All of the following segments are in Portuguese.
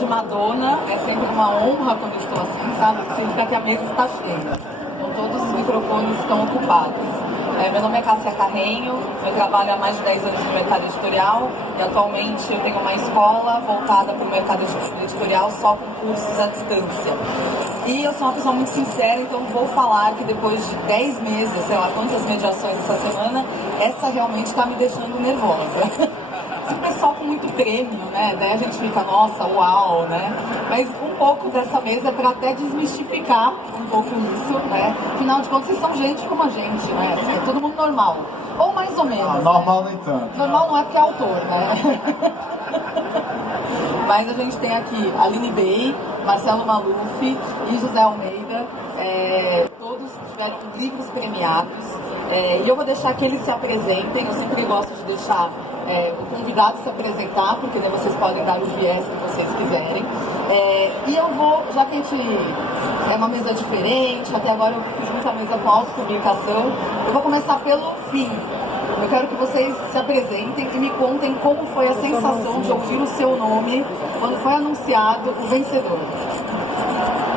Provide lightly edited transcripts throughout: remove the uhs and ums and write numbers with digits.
de Madonna, é sempre uma honra quando eu estou assim, sabe? Significa que a mesa está cheia. Então todos os microfones estão ocupados. Meu nome é Cássia Carrenho, eu trabalho há mais de 10 anos no mercado editorial e atualmente eu tenho uma escola voltada para o mercado editorial só com cursos à distância. E eu sou uma pessoa muito sincera, então vou falar que depois de 10 meses, sei lá quantas mediações essa semana, essa realmente está me deixando nervosa. O pessoal com muito prêmio, né? Daí a gente fica, nossa, uau, né? Mas um pouco dessa mesa é para até desmistificar um pouco isso, né? Afinal de contas, vocês são gente como a gente, né? Assim, é todo mundo normal. Ou mais ou menos. Normal né? nem tanto. Normal não é porque é autor, né? Mas a gente tem aqui Aline Bey, Marcelo Maluf e José Almeida. Todos tiveram livros premiados. E eu vou deixar que eles se apresentem. Eu sempre gosto de deixar o convidado se apresentar, porque daí vocês podem dar o viés que vocês quiserem. E eu vou, já que a gente é uma mesa diferente, até agora eu fiz muita mesa com autopublicação, eu vou começar pelo fim. Eu quero que vocês se apresentem e me contem como foi a sensação de ouvir o seu nome quando foi anunciado o vencedor.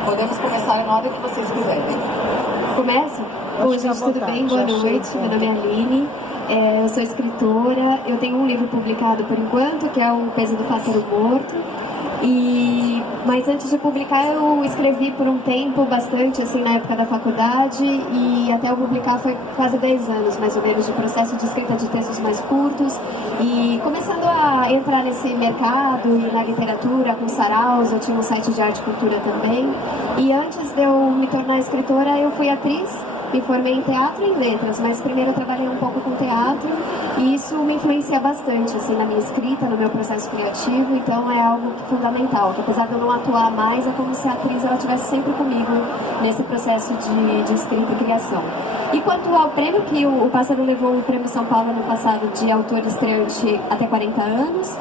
Podemos começar na hora que vocês quiserem. Começa? Oi, gente, tudo bem? Boa noite. Meu nome é Aline. Eu sou escritora, eu tenho um livro publicado por enquanto, que é O Peso do Pássaro Morto. Mas antes de publicar eu escrevi por um tempo, bastante, assim, na época da faculdade, e até eu publicar foi quase 10 anos, mais ou menos, de processo de escrita de textos mais curtos, e começando a entrar nesse mercado e na literatura, com saraus, eu tinha um site de arte e cultura também, e antes de eu me tornar escritora, eu fui atriz. Me formei em teatro e em letras, mas primeiro eu trabalhei um pouco com teatro e isso me influencia bastante, assim, na minha escrita, no meu processo criativo, então é algo fundamental, que apesar de eu não atuar mais, é como se a atriz ela estivesse sempre comigo nesse processo de escrita e criação. E quanto ao prêmio, que o Pássaro levou o Prêmio São Paulo ano passado de autor estreante até 40 anos,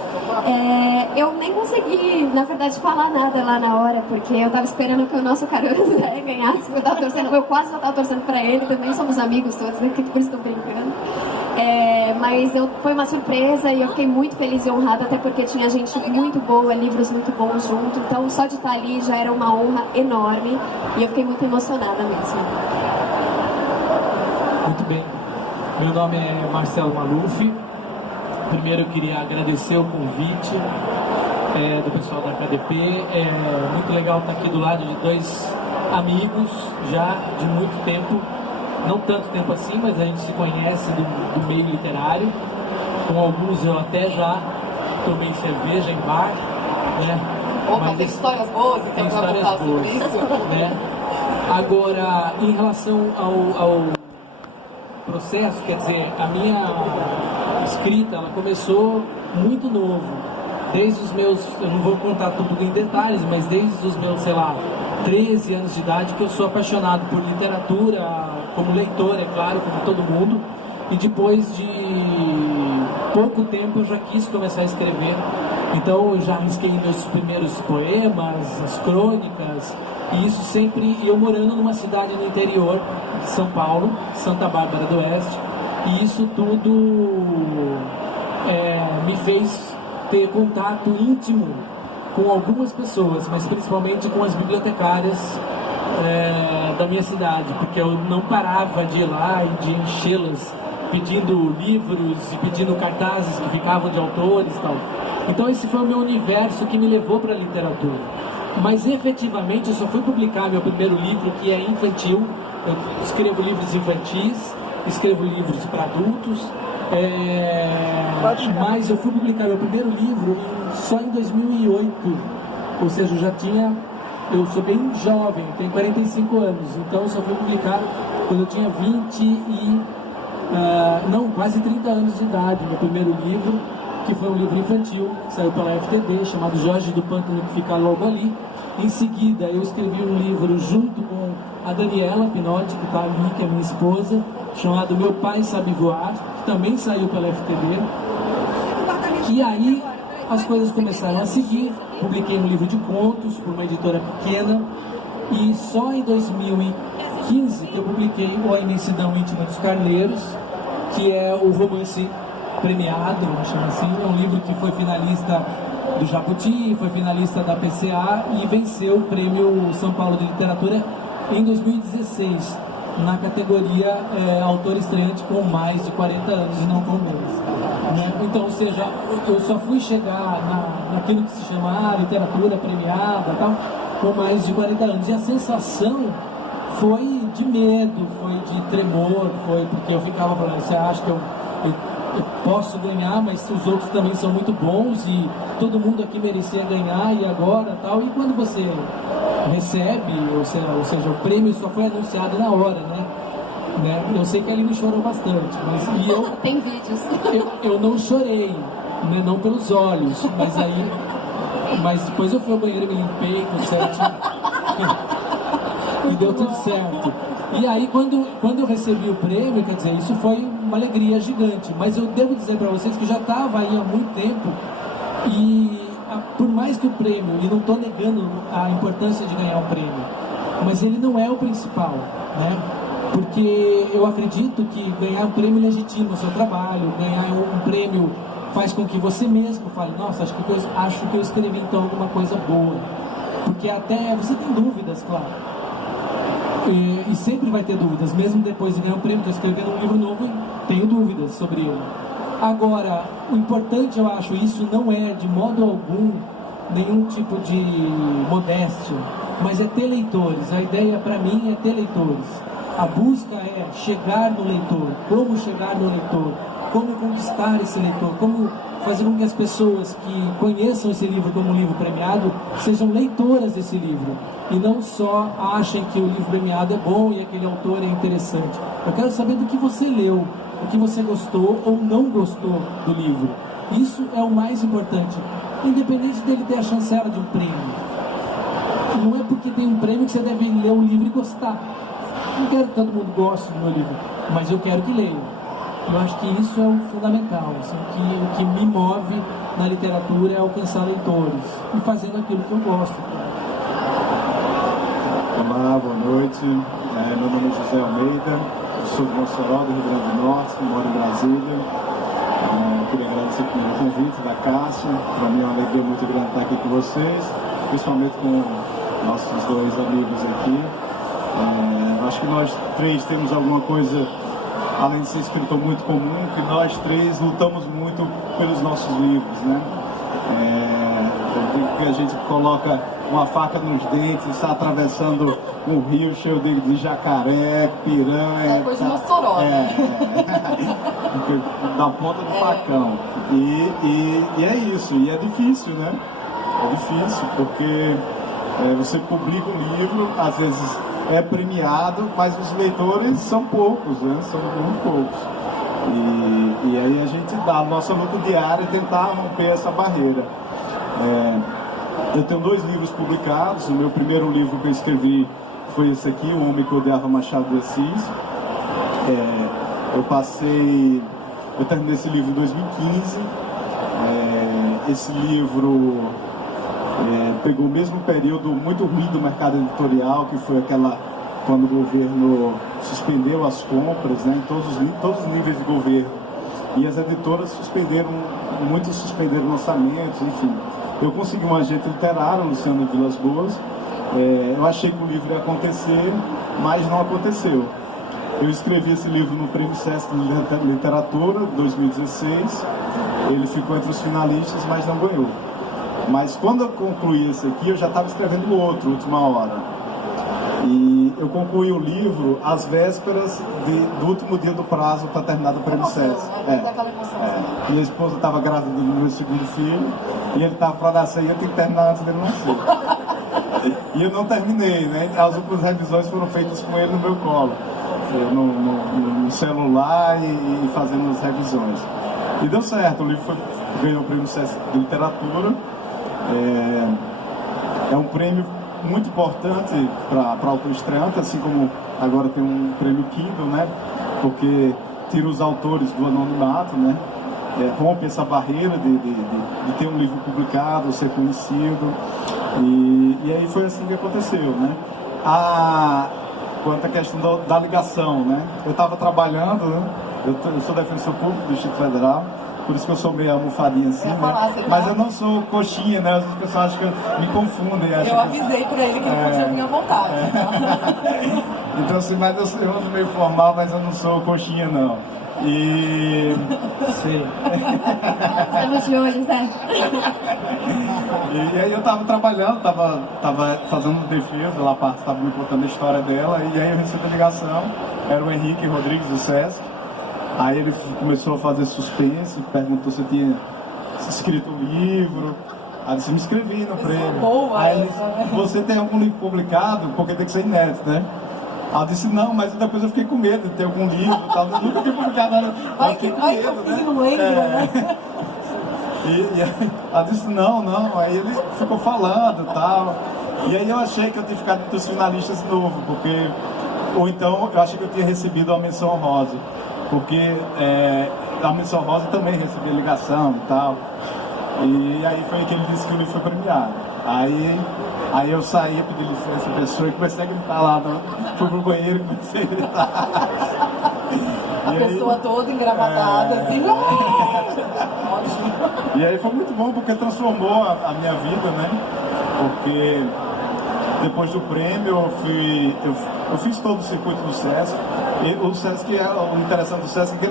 eu nem consegui, na verdade, falar nada lá na hora, porque eu estava esperando que o nosso Caruso ganhasse, eu quase estava torcendo para ele, também somos amigos todos, né, que por isso estou brincando. Mas foi uma surpresa e eu fiquei muito feliz e honrada, até porque tinha gente muito boa, livros muito bons junto, então só de estar ali já era uma honra enorme e eu fiquei muito emocionada mesmo. Muito bem, meu nome é Marcelo Maluf. Primeiro eu queria agradecer o convite do pessoal da KDP. É muito legal estar aqui do lado de dois amigos já de muito tempo, não tanto tempo assim, mas a gente se conhece do meio literário. Com alguns eu até já tomei cerveja em bar, né? Mas tem histórias boas, então tem histórias boas, né? Agora, em relação ao processo, quer dizer, a minha escrita, ela começou muito novo, desde os meus, eu não vou contar tudo em detalhes, mas desde os meus, sei lá, 13 anos de idade, que eu sou apaixonado por literatura, como leitor, é claro, como todo mundo, e depois de pouco tempo eu já quis começar a escrever, então eu já risquei meus primeiros poemas, as crônicas, e isso sempre, eu morando numa cidade no interior de São Paulo, Santa Bárbara do Oeste, e isso tudo me fez ter contato íntimo com algumas pessoas, mas principalmente com as bibliotecárias da minha cidade, porque eu não parava de ir lá e de enchê-las pedindo livros e pedindo cartazes que ficavam de autores e tal. Então esse foi o meu universo que me levou para a literatura. Mas efetivamente eu só fui publicar meu primeiro livro, que é infantil. Eu escrevo livros infantis, escrevo livros para adultos, mas eu fui publicar meu primeiro livro só em 2008, ou seja, eu sou bem jovem, tenho 45 anos, então eu só fui publicar quando eu tinha quase 30 anos de idade, meu primeiro livro, que foi um livro infantil, que saiu pela FTD, chamado Jorge do Pântano, que fica logo ali. Em seguida, eu escrevi um livro junto com a Daniela Pinotti, que está ali, que é minha esposa, chamado Meu Pai Sabe Voar, que também saiu pela FTD. E aí, as coisas começaram a seguir. Publiquei um livro de contos por uma editora pequena, e só em 2015 que eu publiquei O A Imensidão Íntima dos Carneiros, que é o romance premiado, vamos chamar assim. É um livro que foi finalista do Jabuti, foi finalista da PCA e venceu o Prêmio São Paulo de Literatura em 2016, na categoria autor estreante com mais de 40 anos e não com menos. Né? Então, ou seja, eu só fui chegar naquilo que se chama literatura premiada, tal, com mais de 40 anos. E a sensação foi de medo, foi de tremor, foi porque eu ficava falando, você acha que eu posso ganhar, mas os outros também são muito bons e todo mundo aqui merecia ganhar e agora tal. E quando você recebe, ou seja, o prêmio só foi anunciado na hora, né? Eu sei que a Aline chorou bastante, mas tem vídeos. Eu não chorei, né? Não pelos olhos, mas depois eu fui ao banheiro e me limpei, tudo certinho. E deu tudo certo. E aí, quando eu recebi o prêmio, quer dizer, isso foi uma alegria gigante. Mas eu devo dizer para vocês que já estava aí há muito tempo e por mais que o prêmio, e não estou negando a importância de ganhar um prêmio, mas ele não é o principal, né? Porque eu acredito que ganhar um prêmio legitima o seu trabalho, ganhar um prêmio faz com que você mesmo fale, nossa, acho que eu escrevi então alguma coisa boa. Porque até você tem dúvidas, claro. E sempre vai ter dúvidas, mesmo depois de ganhar um prêmio. Estou escrevendo um livro novo e tenho dúvidas sobre ele. Agora, o importante, eu acho, isso não é de modo algum nenhum tipo de modéstia, mas é ter leitores. A ideia para mim é ter leitores. A busca é chegar no leitor. Como chegar no leitor? Como conquistar esse leitor? Como fazer com que as pessoas que conheçam esse livro como um livro premiado sejam leitoras desse livro e não só achem que o livro premiado é bom e aquele autor é interessante. Eu quero saber do que você leu, o que você gostou ou não gostou do livro. Isso é o mais importante, independente dele ter a chancela de um prêmio. Não é porque tem um prêmio que você deve ler o livro e gostar. Não quero que todo mundo goste do meu livro, mas eu quero que leia. Eu acho que isso é o fundamental, assim, o que me move na literatura é alcançar leitores e fazendo aquilo que eu gosto. Olá, boa noite. Meu nome é José Almeida, eu sou de Mossoró, do Rio Grande do Norte, moro em Brasília. Queria agradecer primeiro o convite da Cássia. Para mim é uma alegria muito grande estar aqui com vocês, principalmente com nossos dois amigos aqui. Acho que nós três temos alguma coisa, além de ser escritor muito comum, que nós três lutamos muito pelos nossos livros, né? Eu digo que a gente coloca uma faca nos dentes, está atravessando um rio cheio de jacaré, piranha. É coisa de Mossoró, né? Da ponta do facão. E é isso, e é difícil, né? É difícil, porque você publica um livro, às vezes é premiado, mas os leitores são poucos, né? São muito poucos. E aí a gente dá a nossa luta diária tentar romper essa barreira. Eu tenho 2 livros publicados. O meu primeiro livro que eu escrevi foi esse aqui, O Homem que Odiava Machado de Assis. Eu terminei esse livro em 2015. Esse livro pegou o mesmo período muito ruim do mercado editorial, que foi quando o governo suspendeu as compras, né, em todos os níveis de governo, e as editoras muitos suspenderam lançamentos, enfim. Eu consegui um agente literário, Luciano Vilas Boas. Eu achei que o livro ia acontecer, mas não aconteceu. Eu escrevi esse livro no Prêmio Sesc de Literatura 2016. Ele ficou entre os finalistas, mas não ganhou. Mas quando eu concluí esse aqui, eu já estava escrevendo outro, Última Hora. E eu concluí o livro às vésperas do último dia do prazo para terminar o Prêmio Sesc. Minha esposa estava grávida do meu segundo filho, e ele estava para nascer, e eu tenho que terminar antes dele nascer. E eu não terminei, né? As últimas revisões foram feitas com ele no meu colo, no celular e fazendo as revisões. E deu certo, o livro ganhou o Prêmio Sesc de Literatura. É um prêmio muito importante para autor estreante, assim como agora tem um prêmio Kindle, né? Porque tira os autores do anonimato, né? Rompe essa barreira de ter um livro publicado, ser conhecido. E aí foi assim que aconteceu, né? Quanto à questão da ligação, né? Eu estava trabalhando, né? Eu sou defensor público do Distrito Federal. por isso que eu sou meio almofadinha assim, né? Mas eu não sou coxinha, né? As pessoas acham que me confundem. Eu avisei pra ele que ele podia vir à vontade. Então, assim, mas eu ando meio formal, mas eu não sou coxinha, não. E... Sim. Estamos de olho, Zé. E aí eu tava trabalhando, tava fazendo defesa, lá a parte estava me contando a história dela, e aí eu recebi a ligação, era o Henrique Rodrigues do Sesc. Aí ele começou a fazer suspense, perguntou se eu tinha escrito um livro. Aí eu disse, me inscrevi no prêmio. Aí ele disse, você tem algum livro publicado? Porque tem que ser inédito, né? Aí eu disse, não, mas depois eu fiquei com medo de ter algum livro e tal. Eu nunca tinha publicado nada. Vai que eu fiz e não lembro, né? E aí ela disse, não. Aí ele ficou falando e tal. E aí eu achei que eu tinha ficado entre os finalistas de novo, porque... Ou então eu achei que eu tinha recebido uma menção honrosa. Porque a menção honrosa também recebia ligação e tal. E aí foi que ele disse que o livro foi premiado. Aí eu saí, pedi licença à pessoa e comecei a gritar lá, fui pro banheiro e comecei a gritar. A pessoa toda engravatada, assim, ótimo. E aí foi muito bom porque transformou a minha vida, né? Porque depois do prêmio eu fiz todo o circuito do Sesc. E o Sesc, o interessante do Sesc é que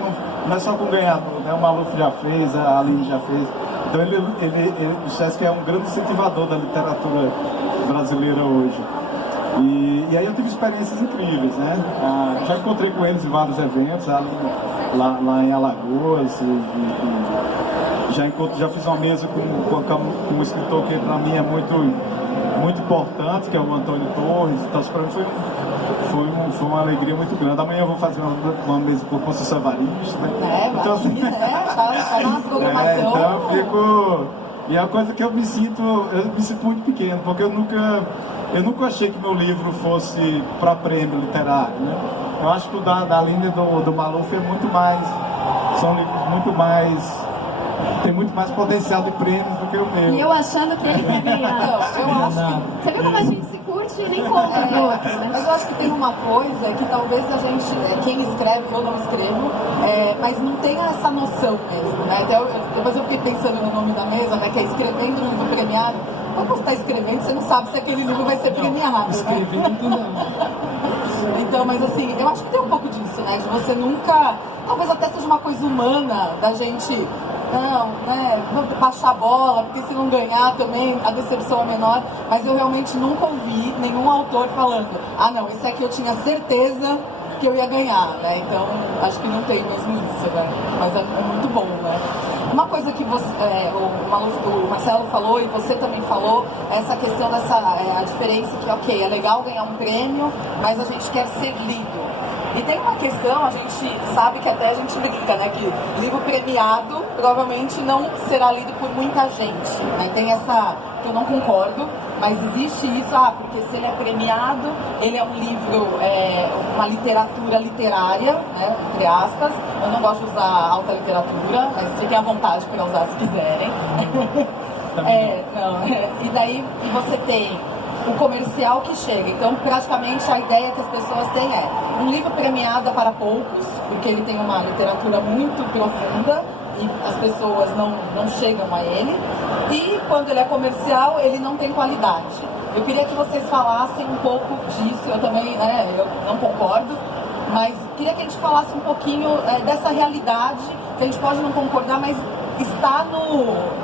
não é só com o ganhador, né? O Maluf já fez, a Aline já fez. Então o Sesc é um grande incentivador da literatura brasileira hoje. E aí eu tive experiências incríveis, né? Já encontrei com eles em vários eventos, lá em Alagoas, já fiz uma mesa com um escritor que para mim é muito importante, que é o Antônio Torres. Então para mim foi uma alegria muito grande. Amanhã eu vou fazer uma mesa com o Conceição Evaristo, né? Então, assim, tá na programação. Então eu fico... E é uma coisa que eu me sinto muito pequeno, porque eu nunca achei que meu livro fosse para prêmio literário, né? Eu acho que o da Aline e do Maluf é muito mais... São livros muito mais... Tem muito mais potencial de prêmios do que o meu. E eu achando que ele vai ganhar. Eu acho que... Você viu como a gente se curte e nem conta do outro, né? Mas eu acho que tem uma coisa que talvez a gente, quem escreve, eu não escrevo, mas não tenha essa noção mesmo, né? Então, depois eu fiquei pensando no nome da mesa, né? Que é escrevendo um livro premiado. Quando você está escrevendo, você não sabe se aquele livro vai ser premiado, Escrevendo não. Então, mas assim, eu acho que tem um pouco disso, né? De você nunca... Talvez até seja uma coisa humana da gente... Não, né? Não baixar a bola, porque se não ganhar também a decepção é menor. Mas eu realmente nunca ouvi nenhum autor falando, não, esse aqui eu tinha certeza que eu ia ganhar, né? Então, acho que não tem mesmo isso, né? Mas é muito bom, né? Uma coisa que o Marcelo falou e você também falou, essa questão a diferença que, ok, é legal ganhar um prêmio, mas a gente quer ser lido. E tem uma questão, a gente sabe que até a gente brinca, né? Que livro premiado provavelmente não será lido por muita gente, né? Tem essa, que eu não concordo, mas existe isso, porque se ele é premiado, ele é um livro, uma literatura literária, né? Entre aspas. Eu não gosto de usar alta literatura, mas fiquem à vontade para usar se quiserem. E daí você tem o comercial que chega. Então, praticamente, a ideia que as pessoas têm é um livro premiado para poucos, porque ele tem uma literatura muito profunda e as pessoas não chegam a ele. E quando ele é comercial, ele não tem qualidade. Eu queria que vocês falassem um pouco disso. Eu também, eu não concordo, mas queria que a gente falasse um pouquinho dessa realidade, que a gente pode não concordar, mas está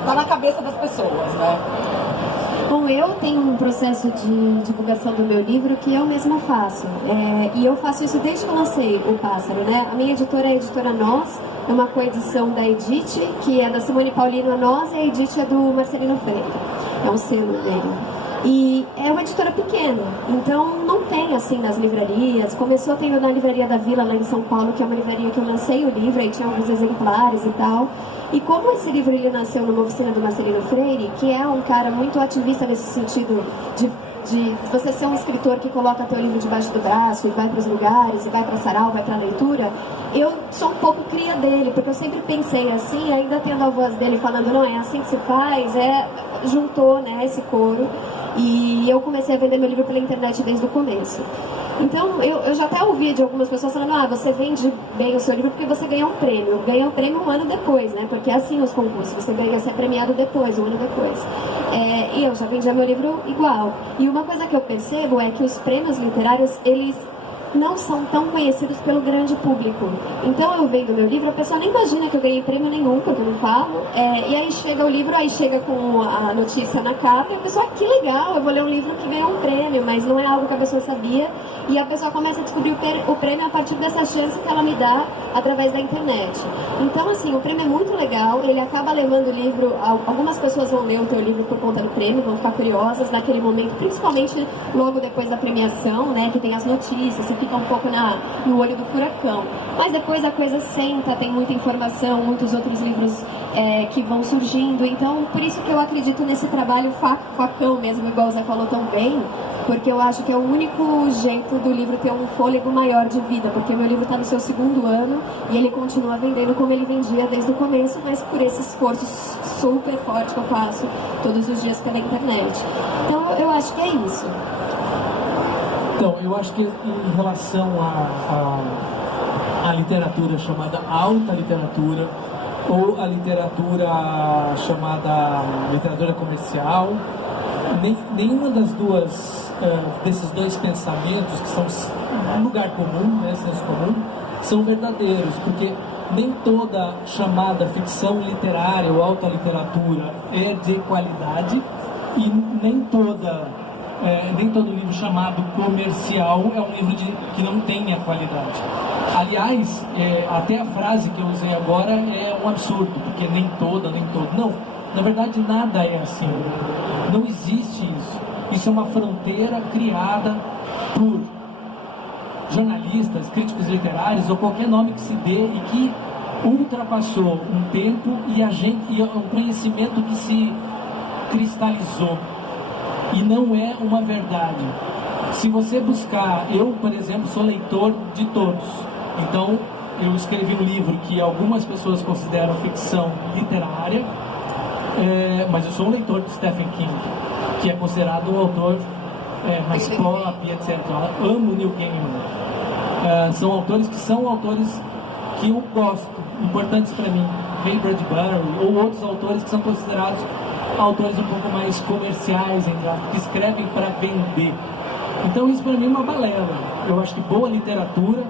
na cabeça das pessoas, né? Bom, eu tenho um processo de divulgação do meu livro que eu mesma faço. E eu faço isso desde que eu lancei o Pássaro, né? A minha editora é a editora Nós, é uma coedição da Edite, que é da Simone Paulino a Nós, e a Edite é do Marcelino Freire. É um selo dele. E é uma editora pequena, então não tem assim nas livrarias. Começou tendo na Livraria da Vila, lá em São Paulo, que é uma livraria que eu lancei o livro, aí tinha alguns exemplares e tal. E como esse livro ele nasceu numa oficina do Marcelino Freire, que é um cara muito ativista nesse sentido de de você ser um escritor que coloca teu livro debaixo do braço e vai para os lugares, e vai para sarau, vai para a leitura, eu sou um pouco cria dele, porque eu sempre pensei assim, ainda tendo a voz dele falando, não, é assim que se faz, juntou, né, esse coro, e eu comecei a vender meu livro pela internet desde o começo. Então, eu já até ouvi de algumas pessoas falando, você vende bem o seu livro porque você ganhou um prêmio. Ganha um prêmio um ano depois, né? Porque é assim os concursos, você é premiado depois, um ano depois. E eu já vendia meu livro igual. E uma coisa que eu percebo é que os prêmios literários, eles não são tão conhecidos pelo grande público. Então eu vendo meu livro, a pessoa nem imagina que eu ganhei prêmio nenhum, porque eu não falo, e aí chega o livro, aí chega com a notícia na capa, e a pessoa, que legal, eu vou ler um livro que ganhou um prêmio, mas não é algo que a pessoa sabia, e a pessoa começa a descobrir o prêmio a partir dessa chance que ela me dá através da internet. Então, assim, o prêmio é muito legal, ele acaba levando o livro, algumas pessoas vão ler o teu livro por conta do prêmio, vão ficar curiosas naquele momento, principalmente logo depois da premiação, né, que tem as notícias, você fica um pouco no olho do furacão. Mas depois a coisa senta, tem muita informação, muitos outros livros que vão surgindo. Então, por isso que eu acredito nesse trabalho facão mesmo, igual o Zé falou tão bem, porque eu acho que é o único jeito do livro ter um fôlego maior de vida, porque meu livro está no seu 2º ano e ele continua vendendo como ele vendia desde o começo, mas por esse esforço super forte que eu faço todos os dias pela internet. Então, eu acho que é isso. Então, eu acho que em relação à literatura chamada alta literatura, ou a literatura chamada literatura comercial, nenhuma das duas, desses dois pensamentos, que são um lugar comum, né, senso comum, são verdadeiros, porque nem toda chamada ficção literária ou alta literatura é de qualidade, e nem todo livro chamado comercial é um livro que não tenha qualidade. Aliás, até a frase que eu usei agora é um absurdo, porque nem todo. Não, na verdade nada é assim. Não existe isso. Isso é uma fronteira criada por jornalistas, críticos literários ou qualquer nome que se dê e que ultrapassou um tempo e um conhecimento que se cristalizou. E não é uma verdade. Se você buscar, eu, por exemplo, sou leitor de todos. Então, eu escrevi um livro que algumas pessoas consideram ficção literária, mas eu sou um leitor de Stephen King, que é considerado um autor mais pop, etc. Eu amo Neil Gaiman. São autores que eu gosto, importantes para mim. Ray Bradbury ou outros autores que são considerados autores um pouco mais comerciais, que escrevem para vender. Então isso para mim é uma balela. Eu acho que boa literatura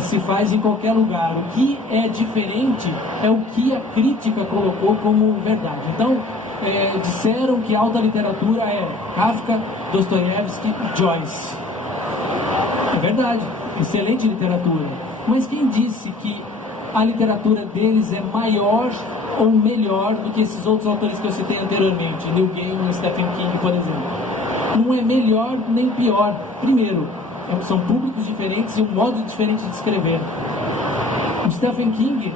se faz em qualquer lugar. O que é diferente é o que a crítica colocou como verdade. Então, disseram que alta literatura é Kafka, Dostoiévski e Joyce. É verdade, excelente literatura. Mas quem disse que a literatura deles é maior ou melhor do que esses outros autores que eu citei anteriormente, Neil Gaiman e Stephen King, por exemplo? Não é melhor nem pior. Primeiro, são públicos diferentes e um modo diferente de escrever. O Stephen King,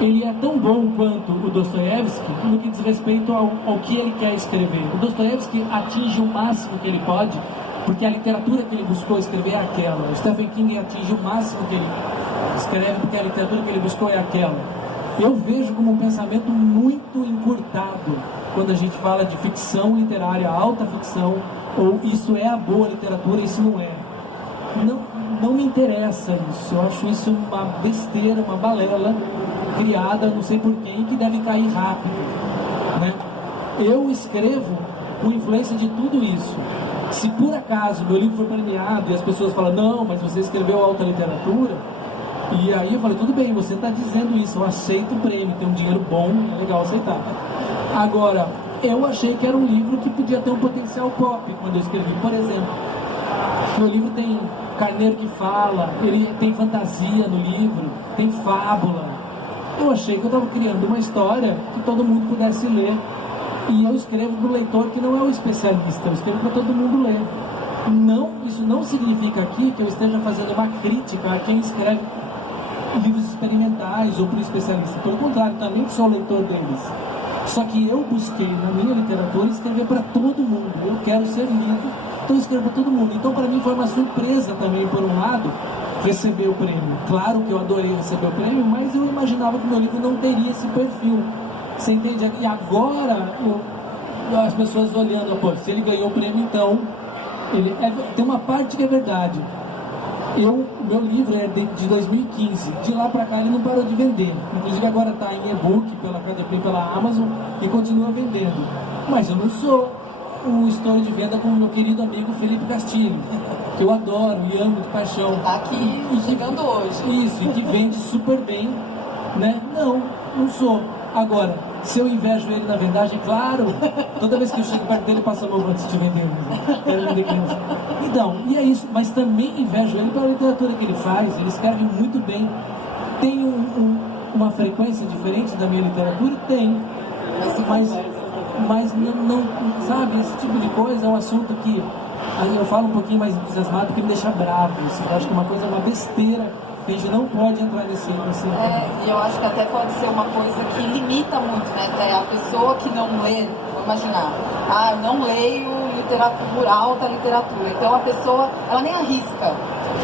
ele é tão bom quanto o Dostoiévski no que diz respeito ao que ele quer escrever. O Dostoiévski atinge o máximo que ele pode, porque a literatura que ele buscou escrever é aquela. O Stephen King atinge o máximo que ele escreve, porque a literatura que ele buscou é aquela. Eu vejo como um pensamento muito encurtado quando a gente fala de ficção literária, alta ficção, ou isso é a boa literatura, isso não é. Não me interessa isso. Eu acho isso uma besteira, uma balela criada, não sei por quem, que deve cair rápido, né? Eu escrevo com influência de tudo isso. Se por acaso meu livro for premiado e as pessoas falam, não, mas você escreveu alta literatura, e aí eu falei, tudo bem, você está dizendo isso, eu aceito o prêmio, tem um dinheiro bom, é legal aceitar. Agora, eu achei que era um livro que podia ter um potencial pop quando eu escrevi. Por exemplo, meu livro tem carneiro que fala, ele tem fantasia no livro, tem fábula. Eu achei que eu estava criando uma história que todo mundo pudesse ler. E eu escrevo para o leitor que não é um especialista, eu escrevo para todo mundo ler. Não, isso não significa aqui que eu esteja fazendo uma crítica a quem escreve livros experimentais ou para especialista. Pelo contrário, também sou leitor deles. Só que eu busquei na minha literatura escrever para todo mundo. Eu quero ser lido, então eu escrevo para todo mundo. Então para mim foi uma surpresa também, por um lado, receber o prêmio. Claro que eu adorei receber o prêmio, mas eu imaginava que o meu livro não teria esse perfil. Você entende? E agora as pessoas olhando, pô, se ele ganhou o prêmio, então tem uma parte que é verdade. Meu livro é de 2015. De lá pra cá ele não parou de vender. Inclusive agora está em e-book pela Academia, pela Amazon, e continua vendendo. Mas eu não sou o estouro de venda como meu querido amigo Felipe Castilho, que eu adoro e amo de paixão. Tá aqui chegando hoje. Isso, e que vende super bem, né? Não sou. Agora, se eu invejo ele na vendagem, claro, toda vez que eu chego perto dele, passa a mão antes de vender. Quero vender criança. Então, e é isso, mas também invejo ele pela literatura que ele faz, ele escreve muito bem. Tem uma frequência diferente da minha literatura? Tem. Mas não, sabe, esse tipo de coisa é um assunto que aí eu falo um pouquinho mais entusiasmado porque me deixa bravo. Assim, eu acho que uma coisa é uma besteira. A gente não pode entrar nesse... E eu acho que até pode ser uma coisa que limita muito, né? Até a pessoa que não lê, vou imaginar, eu não leio literatura, alta literatura. Então a pessoa, ela nem arrisca,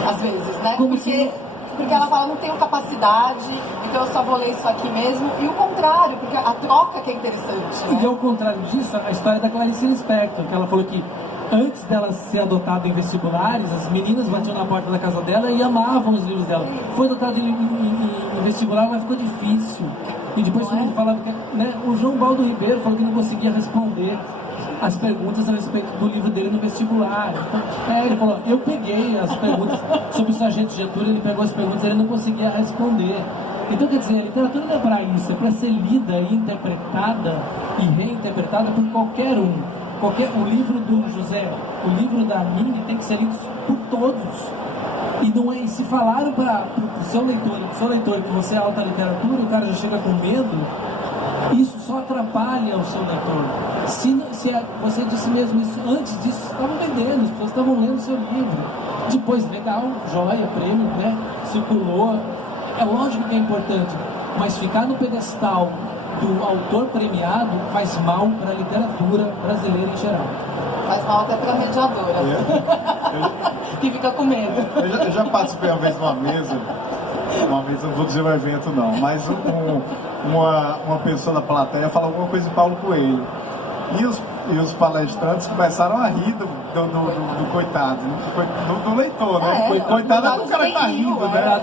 às vezes, né? Porque ela fala, não tenho capacidade, então eu só vou ler isso aqui mesmo. E o contrário, porque a troca que é interessante, né? E ao contrário disso, a história da Clarice Lispector, que ela falou que antes dela ser adotada em vestibulares, as meninas batiam na porta da casa dela e amavam os livros dela. Foi adotada em vestibular, mas ficou difícil. E depois todo mundo falava que... Né, o João Baldo Ribeiro falou que não conseguia responder as perguntas a respeito do livro dele no vestibular. Então, ele falou, eu peguei as perguntas sobre o Sargento Getúlio, ele pegou as perguntas e ele não conseguia responder. Então, quer dizer, a literatura não é para isso, é para ser lida e interpretada e reinterpretada por qualquer um. O livro do José, o livro da Aline tem que ser lido por todos. E não é, se falaram para o seu leitor que você é alta literatura, o cara já chega com medo, isso só atrapalha o seu leitor. Você disse mesmo isso, antes disso, estavam vendendo, as pessoas estavam lendo o seu livro. Depois, legal, joia, prêmio, né? Circulou. É lógico que é importante, mas ficar no pedestal do autor premiado faz mal para a literatura brasileira em geral. Faz mal até para a mediadora, que fica com medo. Eu já participei uma vez de uma mesa, não vou dizer o evento não, mas uma pessoa da plateia falou alguma coisa de Paulo Coelho. E os palestrantes começaram a rir do coitado, do leitor, né? Coitado do cara que está rindo, né?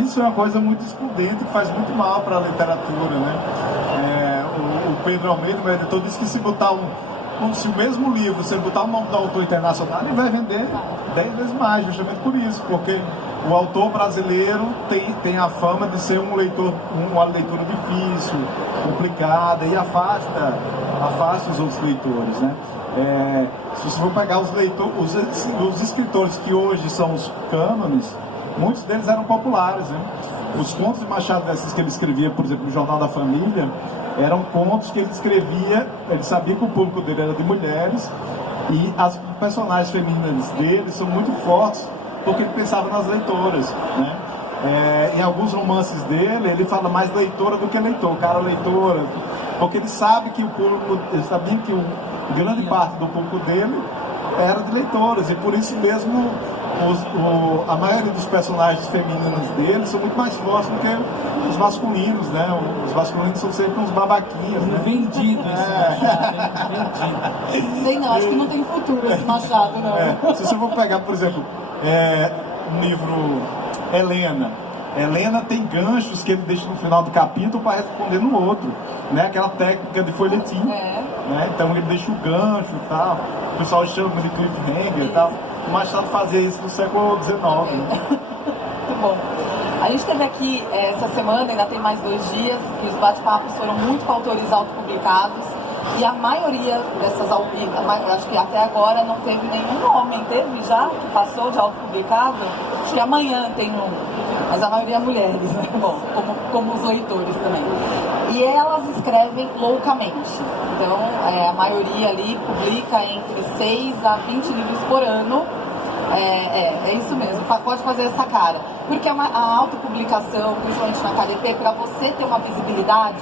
Isso é uma coisa muito excludente, que faz muito mal para a literatura, né? O Pedro Almeida, meu editor, disse que se o mesmo livro, se ele botar o nome do autor internacional, ele vai vender 10 vezes mais, justamente por isso, porque o autor brasileiro tem a fama de ser uma leitura difícil, complicada, e afasta os outros leitores, né? Se você for pegar os escritores que hoje são os cânones, muitos deles eram populares, né? Os contos de Machado de Assis que ele escrevia, por exemplo, no Jornal da Família, eram contos que ele escrevia, ele sabia que o público dele era de mulheres, e as personagens femininas dele são muito fortes, porque ele pensava nas leitoras, né? Em alguns romances dele, ele fala mais leitora do que leitor, cara leitora, porque ele sabe que ele sabia que grande parte do público dele era de leitoras, e por isso mesmo a maioria dos personagens femininos dele são muito mais fortes do que os masculinos, né? Os masculinos são sempre uns babaquinhos, né? Vendido esse Machado, vendido. Sei não, acho que não tem futuro esse Machado, não. Se você for pegar, por exemplo, um livro Helena tem ganchos que ele deixa no final do capítulo para responder no outro, né? Aquela técnica de folhetim, né? Então ele deixa o gancho e tal, o pessoal chama de cliffhanger e tal. O Machado fazia isso no século XIX, né? Muito bom. A gente teve aqui essa semana, ainda tem mais 2 dias, que os bate-papos foram muito com autores autopublicados, e a maioria dessas acho que até agora não teve nenhum homem, teve já, que passou de autopublicado? Acho que amanhã tem um, mas a maioria é mulheres, né? Bom, como os leitores também. E elas escrevem loucamente, então a maioria ali publica entre 6 a 20 livros por ano. É isso mesmo, pode fazer essa cara, porque a autopublicação, principalmente na KDP, para você ter uma visibilidade,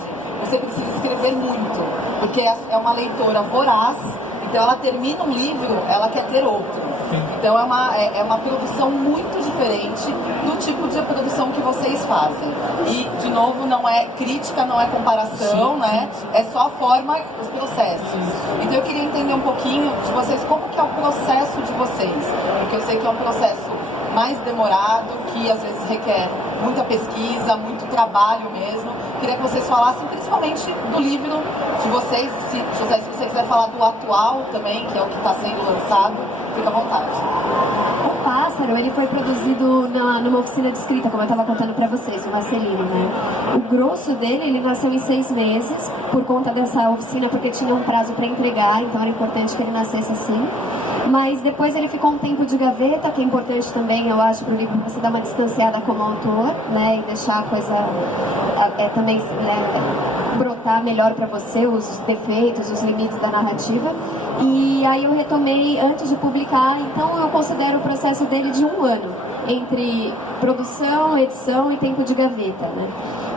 você precisa escrever muito, porque é uma leitora voraz, então ela termina um livro, ela quer ter outro. Então é uma produção muito diferente do tipo de produção que vocês fazem. E, de novo, não é crítica, não é comparação, né? É só a forma, os processos. Então eu queria entender um pouquinho de vocês, como que é o processo de vocês. Porque eu sei que é um processo mais demorado, que às vezes requer muita pesquisa, muito trabalho mesmo. Queria que vocês falassem principalmente do livro de vocês. José, se você quiser falar do atual também, que é o que está sendo lançado, fica à vontade. O Pássaro, ele foi produzido numa oficina de escrita, como eu estava contando para vocês, o Marcelino, né? O grosso dele, ele nasceu em 6 meses, por conta dessa oficina, porque tinha um prazo para entregar, então era importante que ele nascesse assim. Mas depois ele ficou um tempo de gaveta, que é importante também, eu acho, para o livro você dar uma distanciada como autor, né? E deixar a coisa também brotar melhor para você, os defeitos, os limites da narrativa. E aí eu retomei antes de publicar, então eu considero o processo dele de 1 ano, entre produção, edição e tempo de gaveta, né?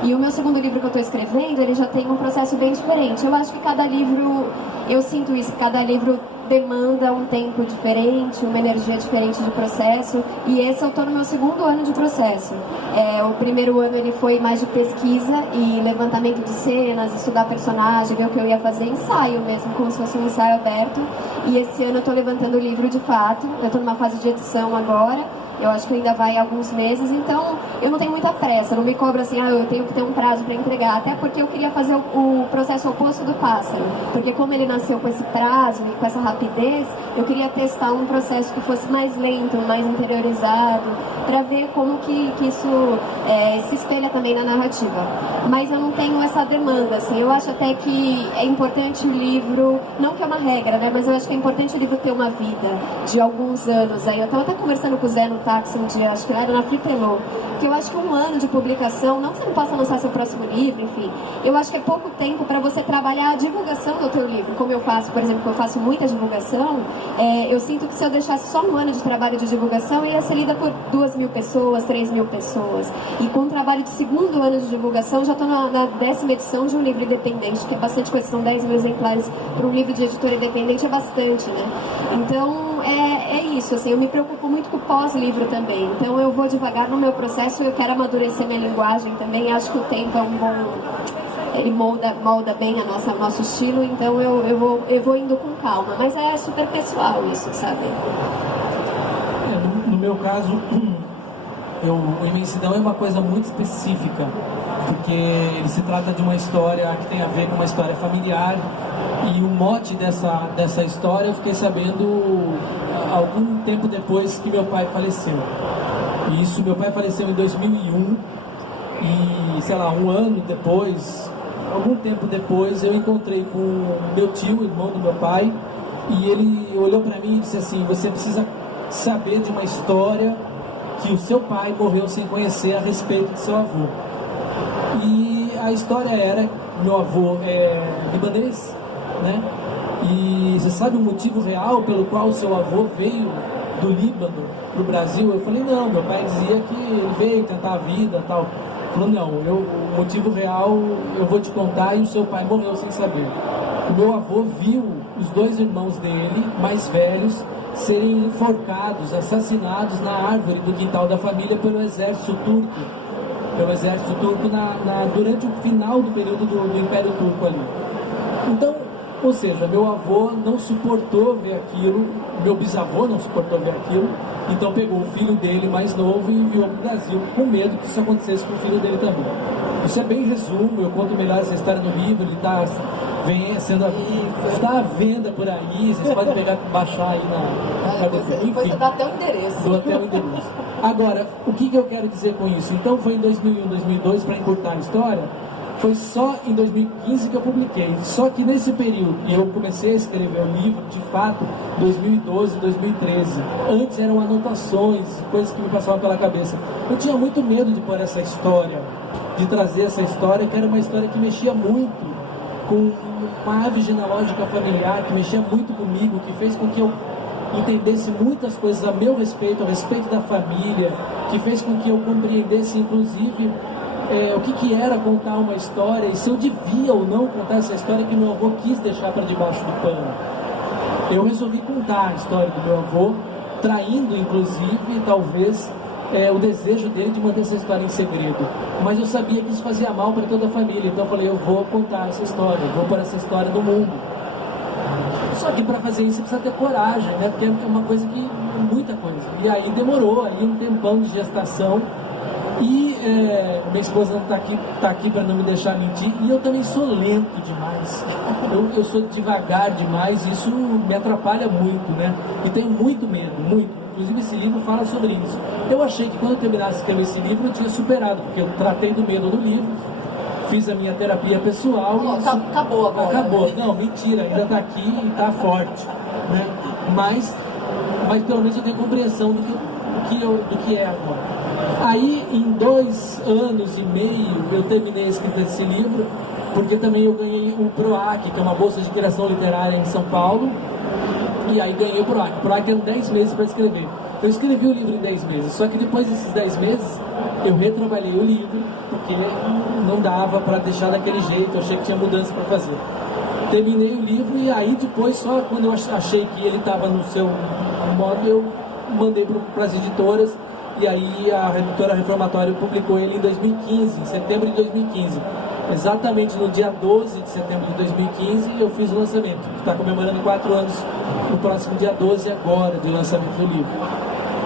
E o meu segundo livro que eu estou escrevendo, ele já tem um processo bem diferente. Eu acho que cada livro, eu sinto isso, cada livro demanda um tempo diferente, uma energia diferente de processo, e esse eu estou no meu 2º ano de processo. O primeiro ano ele foi mais de pesquisa e levantamento de cenas, estudar personagem, ver o que eu ia fazer, ensaio mesmo, como se fosse um ensaio aberto, e esse ano eu estou levantando o livro de fato, eu estou numa fase de edição agora. Eu acho que ainda vai alguns meses, então eu não tenho muita pressa, não me cobro assim, eu tenho que ter um prazo para entregar, até porque eu queria fazer o processo oposto do Pássaro, porque como ele nasceu com esse prazo e com essa rapidez, eu queria testar um processo que fosse mais lento, mais interiorizado, para ver como que isso se espelha também na narrativa. Mas eu não tenho essa demanda, assim, eu acho até que é importante o livro, não que é uma regra, né, mas eu acho que é importante o livro ter uma vida de alguns anos. Aí eu estava até conversando com o Zé no táxi um dia, acho que lá era na Flipelô, que eu acho que 1 ano de publicação, não que você não possa lançar seu próximo livro, enfim, eu acho que é pouco tempo para você trabalhar a divulgação do teu livro, como eu faço, por exemplo, eu faço muita divulgação, eu sinto que se eu deixasse só 1 ano de trabalho de divulgação, eu ia ser lida por 2.000 pessoas, 3.000 pessoas, e com o trabalho de 2º ano de divulgação, já estou na 10ª edição de um livro independente, que é bastante coisa, são 10.000 exemplares para um livro de editora independente, é bastante, né? Então, é isso, assim, eu me preocupo muito com o pós-livro também, então eu vou devagar no meu processo, eu quero amadurecer minha linguagem também, acho que o tempo é um bom, ele molda bem o nosso estilo, então eu vou indo com calma, mas é super pessoal isso, sabe? No meu caso, o Imensidão é uma coisa muito específica, porque ele se trata de uma história que tem a ver com uma história familiar, e o mote dessa história eu fiquei sabendo algum tempo depois que meu pai faleceu. E meu pai faleceu em 2001 e, sei lá, 1 ano depois, algum tempo depois, eu encontrei com o meu tio, irmão do meu pai, e ele olhou para mim e disse assim: você precisa saber de uma história que o seu pai morreu sem conhecer a respeito de seu avô. E a história era, meu avô é libanês, né? E você sabe o motivo real pelo qual o seu avô veio do Líbano para o Brasil? Eu falei, não, meu pai dizia que ele veio tentar a vida e tal. Ele falou, não, o motivo real eu vou te contar, e o seu pai morreu sem saber. O meu avô viu os 2 irmãos dele, mais velhos, serem enforcados, assassinados na árvore do quintal da família pelo exército turco. Durante o final do período do Império Turco ali. Então, ou seja, meu avô não suportou ver aquilo, meu bisavô não suportou ver aquilo, então pegou o filho dele mais novo e enviou para o Brasil, com medo que isso acontecesse com o filho dele também. Isso é bem resumo, eu conto melhor essa história no livro, ele está à venda por aí, vocês podem baixar aí Depois você dá até o endereço. Dou até o endereço. Agora, o que eu quero dizer com isso? Então foi em 2001, 2002, para encurtar a história, foi só em 2015 que eu publiquei. Só que nesse período, e eu comecei a escrever o livro, de fato, 2012, 2013. Antes eram anotações, coisas que me passavam pela cabeça. Eu tinha muito medo de pôr essa história, de trazer essa história, que era uma história que mexia muito com uma árvore genealógica familiar, que mexia muito comigo, que fez com que eu entendesse muitas coisas a meu respeito, a respeito da família, que fez com que eu compreendesse, inclusive, o que era contar uma história e se eu devia ou não contar essa história que meu avô quis deixar para debaixo do pano. Eu resolvi contar a história do meu avô, traindo inclusive, talvez, o desejo dele de manter essa história em segredo. Mas eu sabia que isso fazia mal para toda a família, então eu falei, eu vou contar essa história, eu vou pôr essa história no mundo. Só que para fazer isso você precisa ter coragem, né? Porque é uma coisa que é muita coisa. E aí demorou ali um tempão de gestação. E minha esposa não tá aqui para não me deixar mentir. E eu também sou lento demais. Eu sou devagar demais e isso me atrapalha muito, né? E tenho muito medo, muito. Inclusive esse livro fala sobre isso. Eu achei que quando eu terminasse de escrever esse livro eu tinha superado, porque eu tratei do medo no livro, fiz a minha terapia pessoal. Acabou agora. Acabou. Não, mentira, ainda tá aqui e tá forte, né? Mas pelo menos eu tenho compreensão do que é agora. Aí, em 2 anos e meio, eu terminei a escrita desse livro, porque também eu ganhei o PROAC, que é uma bolsa de criação literária em São Paulo, e aí ganhei o PROAC. O PROAC eram 10 meses para escrever. Eu escrevi o livro em 10 meses, só que depois desses 10 meses, eu retrabalhei o livro, porque não dava para deixar daquele jeito, eu achei que tinha mudança para fazer. Terminei o livro e aí depois, só quando eu achei que ele estava no seu modo, eu mandei para as editoras, e aí a editora Reformatório publicou ele em 2015, em setembro de 2015. Exatamente no dia 12 de setembro de 2015 eu fiz o lançamento, que está comemorando 4 anos no próximo dia 12 agora de lançamento do livro.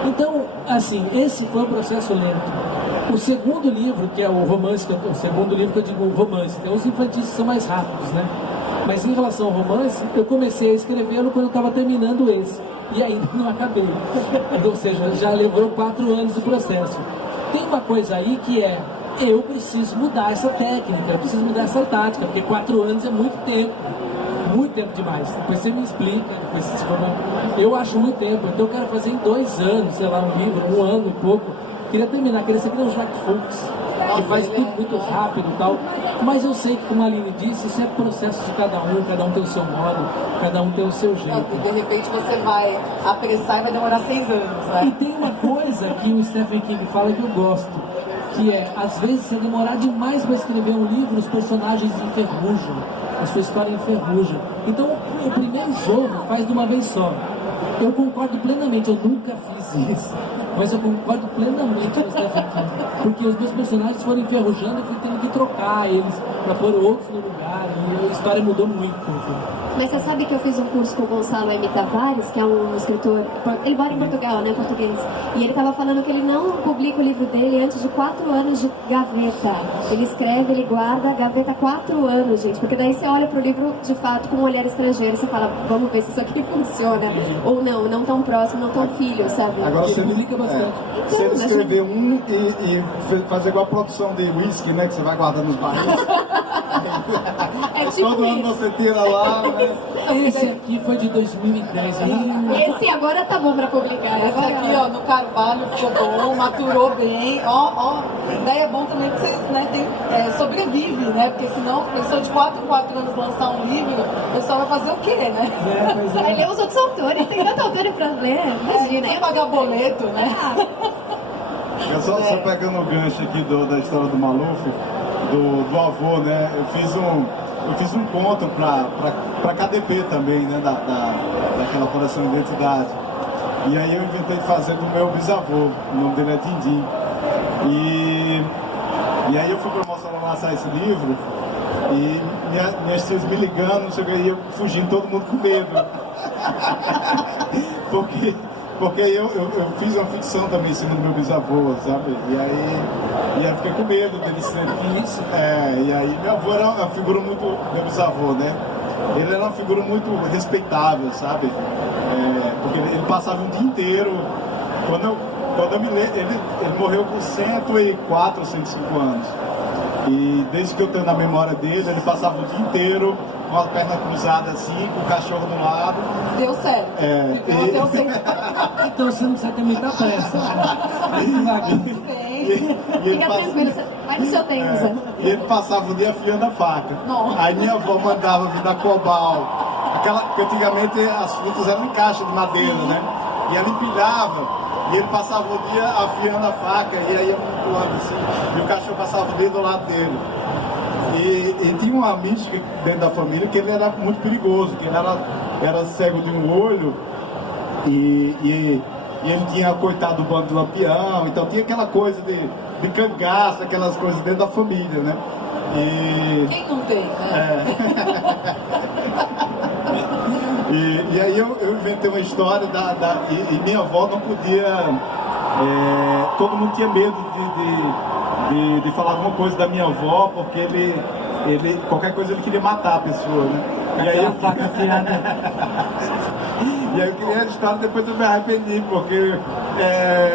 Então, assim, esse foi um processo lento. O segundo livro, que é o romance, o segundo livro que eu digo romance, tem uns infantis que são mais rápidos, né? Mas em relação ao romance, eu comecei a escrevê-lo quando eu estava terminando esse. E ainda não acabei. Ou seja, já levou 4 anos o processo. Tem uma coisa aí que é, eu preciso mudar essa técnica, eu preciso mudar essa tática, porque 4 anos é muito tempo demais. Depois você me explica, depois você se forma. Eu acho muito tempo, então eu quero fazer em 2 anos, sei lá, um livro, 1 ano e pouco. Queria terminar, queria ser que nem o Jacques Fuchs, que faz tudo muito rápido e tal. Mas eu sei que, como a Aline disse, isso é processo de cada um tem o seu modo, cada um tem o seu jeito. De repente você vai apressar e vai demorar 6 anos, né? E tem uma coisa que o Stephen King fala que eu gosto, que é, às vezes, se demorar demais para escrever um livro, os personagens enferrujam, a sua história enferruja. Então, o primeiro jogo faz de uma vez só. Eu concordo plenamente, eu nunca fiz isso, mas eu concordo plenamente com o Stephen King, porque os meus personagens foram enferrujando e fui tendo que trocar eles para pôr outros no lugar, e a história mudou muito. Mas você sabe que eu fiz um curso com o Gonçalo M. Tavares, que é um escritor, ele mora em Portugal, né, português, e ele estava falando que ele não publica o livro dele antes de 4 anos de gaveta. Ele escreve, ele guarda a gaveta 4 anos, gente, porque daí você olha pro livro, de fato, com um olhar estrangeiro, você fala, vamos ver se isso aqui funciona, ou não tão próximo, não tão filho, sabe? Agora você publica bastante. Então, você escrever e fazer igual a produção de whisky, né, que você vai guardando nos barris. É tipo Todo ano isso. você tira lá, né? Esse aqui foi de 2010. Esse agora tá bom pra publicar. Esse aqui, ó, no carvalho ficou bom, maturou bem. Ó, ideia é bom também que você, né, sobrevive, né? Porque senão, pessoa de 4 em 4 anos lançar um livro, o pessoal vai fazer o quê, né? Vai ler os outros autores, tem tanto autor pra ler. Imagina, Sem pagar boleto, né? Eu só pegando o gancho aqui da história do Maluf, do avô, né? Eu fiz um conto pra KDP também, né? Daquela coleção de identidade. E aí eu inventei de fazer do meu bisavô, o nome dele é Dindim. E aí eu fui promocionar lançar esse livro e minhas tias me ligando, não sei o que, e eu fugindo, todo mundo com medo. Porque eu fiz uma ficção também em cima do meu bisavô, sabe? E aí eu fiquei com medo dele ser isso. E aí meu avô era uma figura muito, meu bisavô, né? Ele era uma figura muito respeitável, sabe? Porque ele passava o dia inteiro. Quando eu me lembro, ele morreu com 104 ou 105 anos. E desde que eu tenho na memória dele, ele passava o dia inteiro com a perna cruzada assim, com o cachorro do lado. Deu certo. Deu certo. Então você não precisa ter muita pressa. Muito bem. Fica tranquilo, vai no seu tempo, Zé. E ele passava o dia afiando a faca. Não. Aí minha avó mandava vir da Cobal. Que antigamente as frutas eram em caixa de madeira, né? E ela empilhava. E ele passava o dia afiando a faca, e aí eu flutuando assim, e o cachorro passava o dedo do lado dele. E tinha uma mística dentro da família que ele era muito perigoso, que ele era cego de um olho, e ele tinha, coitado, do bando do Lampião, então tinha aquela coisa de cangaço, aquelas coisas dentro da família, né? Quem não tem, né? E aí eu inventei uma história e minha avó não podia... todo mundo tinha medo de falar alguma coisa da minha avó, porque ele qualquer coisa ele queria matar a pessoa, né? E aí eu faca afiada. E aí eu queria a história, depois eu me arrependi, porque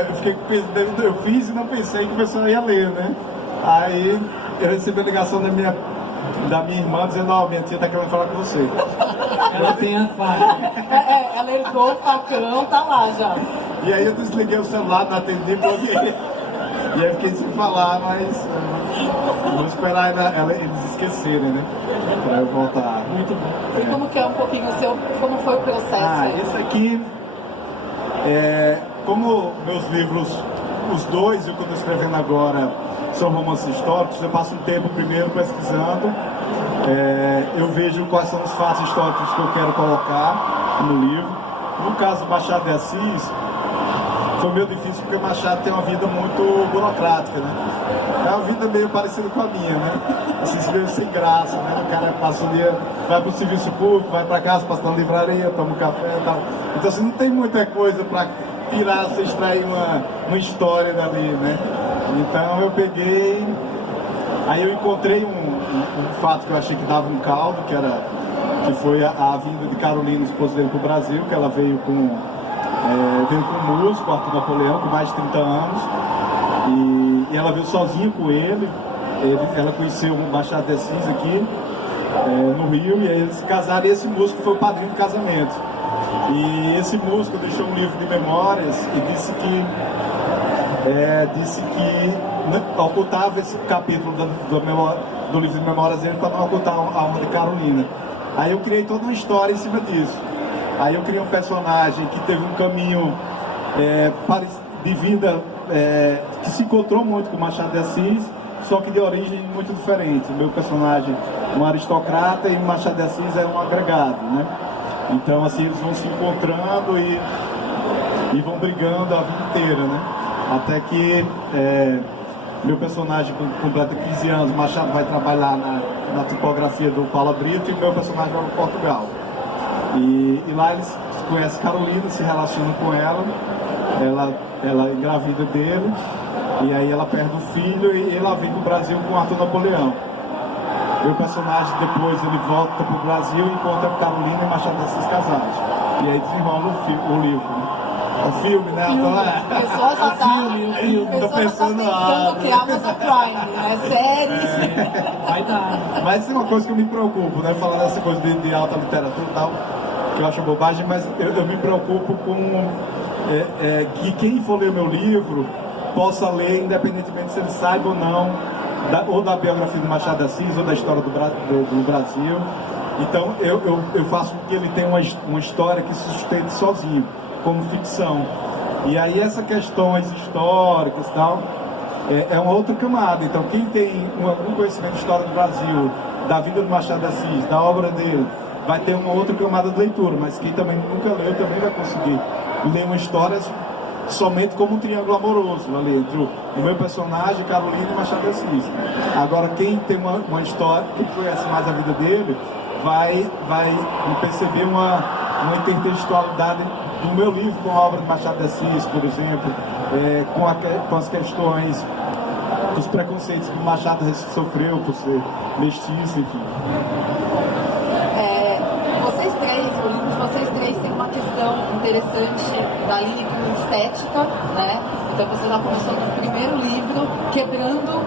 eu fiquei pensando, eu fiz e não pensei que a pessoa ia ler, né? Aí eu recebi a ligação da minha irmã dizendo: ó, minha tia tá querendo falar com você. Ela tem a faca. Ela herdou o facão, tá lá já. E aí eu desliguei o celular, não atendi, porque... E aí fiquei sem falar, mas vou esperar eles esquecerem, né? Pra eu voltar. Muito bom. E como que é um pouquinho como foi o processo? Esse aqui, como meus livros, os dois e o que eu estou escrevendo agora, são romances históricos, eu passo um tempo primeiro pesquisando, eu vejo quais são os fatos históricos que eu quero colocar no livro. No caso do Machado de Assis, foi meio difícil porque o Machado tem uma vida muito burocrática, né? É uma vida meio parecida com a minha, né? Assim, meio sem graça, né? O cara passa o dia, vai pro serviço público, vai pra casa, passa na livraria, toma um café e tal. Então assim, não tem muita coisa pra tirar, você extrair uma história dali, né? Então eu peguei, aí eu encontrei um fato que eu achei que dava um caldo, que foi a vinda de Carolina, esposa dele, pro Brasil, que ela veio com um músico, Arthur Napoleão, com mais de 30 anos, e ela veio sozinha com ele. Ela conheceu o Machado de Assis aqui no Rio, e aí eles se casaram, e esse músico foi o padrinho do casamento. E esse músico deixou um livro de memórias e disse que ocultava esse capítulo do livro de memórias dele para não ocultar a alma de Carolina. Aí eu criei toda uma história em cima disso. Aí eu criei um personagem que teve um caminho de vida que se encontrou muito com Machado de Assis, só que de origem muito diferente. O meu personagem é um aristocrata e Machado de Assis é um agregado, né? Então assim, eles vão se encontrando e vão brigando a vida inteira, né? Até que meu personagem completa 15 anos, Machado vai trabalhar na tipografia do Paula Brito, e meu personagem vai para Portugal. E lá eles conhecem Carolina, se relacionam com ela engravida dele, e aí ela perde o filho e ela vem para o Brasil com Arthur Napoleão. Meu personagem depois ele volta para o Brasil e encontra Carolina e Machado de Assis casados. E aí desenrola o livro. Né? O filme, né? A pessoa já tá pensando que é Amazon Prime, né? Séries. Vai dar. Mas tem uma coisa que eu me preocupo, né? Falando dessa coisa de alta literatura e tal, que eu acho bobagem, mas eu me preocupo com que quem for ler meu livro possa ler, independentemente se ele saiba ou não, ou da biografia do Machado de Assis, ou da história do Brasil. Então eu faço com que ele tenha uma história que se sustente sozinho, como ficção. E aí essas questões históricas e tal, é uma outra camada. Então quem tem algum conhecimento de história do Brasil, da vida do Machado de Assis, da obra dele, vai ter uma outra camada de leitura, mas quem também nunca leu também vai conseguir ler uma história somente como um triângulo amoroso ali entre o meu personagem, Carolina e Machado de Assis. Agora quem tem uma história, quem conhece mais a vida dele, vai perceber uma intertextualidade do meu livro com a obra de Machado de Assis, por exemplo, com as questões dos preconceitos que o Machado sofreu por ser mestiço, enfim. Vocês três têm uma questão interessante da linha com estética, né? Então você já começou no primeiro livro quebrando,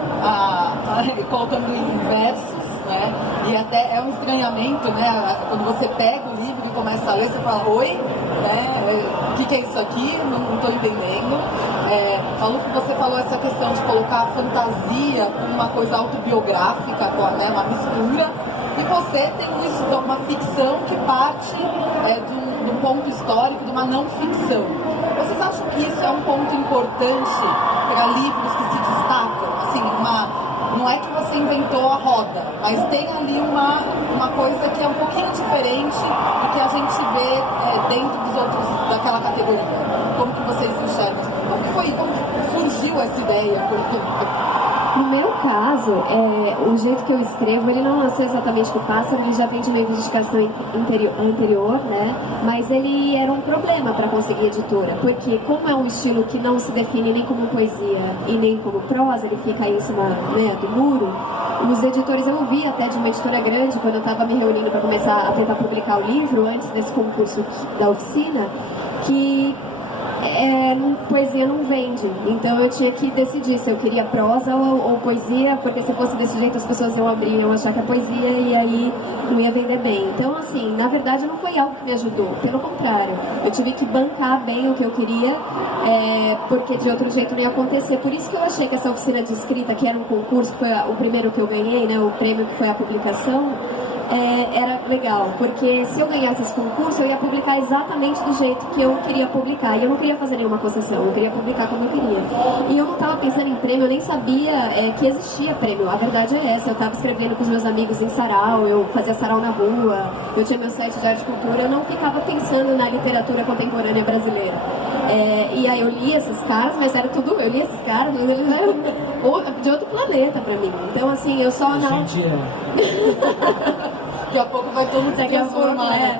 colocando em versos, né? E até é um estranhamento, né? Quando você pega o livro e começa a ler, você fala, oi, né? O que é isso aqui? Não estou entendendo. Maluf, você falou essa questão de colocar a fantasia como uma coisa autobiográfica, né? Uma mistura. E você tem uma ficção que parte de do ponto histórico, de uma não ficção. Vocês acham que isso é um ponto importante para livros que se destacam? Assim, não é que você inventou a roda, mas tem ali uma coisa que é um pouquinho diferente do que a gente vê dentro dos outros daquela categoria. Como que vocês enxergam? Como surgiu essa ideia? No meu caso, o jeito que eu escrevo, ele não nasceu exatamente com o Pássaro, ele já vem de uma investigação anterior, né? Mas ele era um problema para conseguir editora, porque como é um estilo que não se define nem como poesia e nem como prosa, ele fica aí em cima, né, do muro, os editores, eu ouvi até de uma editora grande, quando eu estava me reunindo para começar a tentar publicar o livro, antes desse concurso da oficina, que poesia não vende, então eu tinha que decidir se eu queria prosa ou poesia, porque se fosse desse jeito as pessoas iam abrir, iam achar que é poesia e aí não ia vender bem. Então, assim, na verdade não foi algo que me ajudou, pelo contrário, eu tive que bancar bem o que eu queria, porque de outro jeito não ia acontecer. Por isso que eu achei que essa oficina de escrita, que era um concurso, que foi o primeiro que eu ganhei, né, o prêmio que foi a publicação, era legal, porque se eu ganhasse esse concurso, eu ia publicar exatamente do jeito que eu queria publicar, e eu não queria fazer nenhuma concessão, eu queria publicar como eu queria. E eu não estava pensando em prêmio, eu nem sabia que existia prêmio, a verdade é essa, eu estava escrevendo com os meus amigos em sarau, eu fazia sarau na rua, eu tinha meu site de arte e cultura, eu não ficava pensando na literatura contemporânea brasileira. E aí eu li esses caras, mas era tudo, eu li esses caras, mas eles eram de outro planeta pra mim. Então, assim, eu só não... Daqui a pouco vai todo mundo se transformar.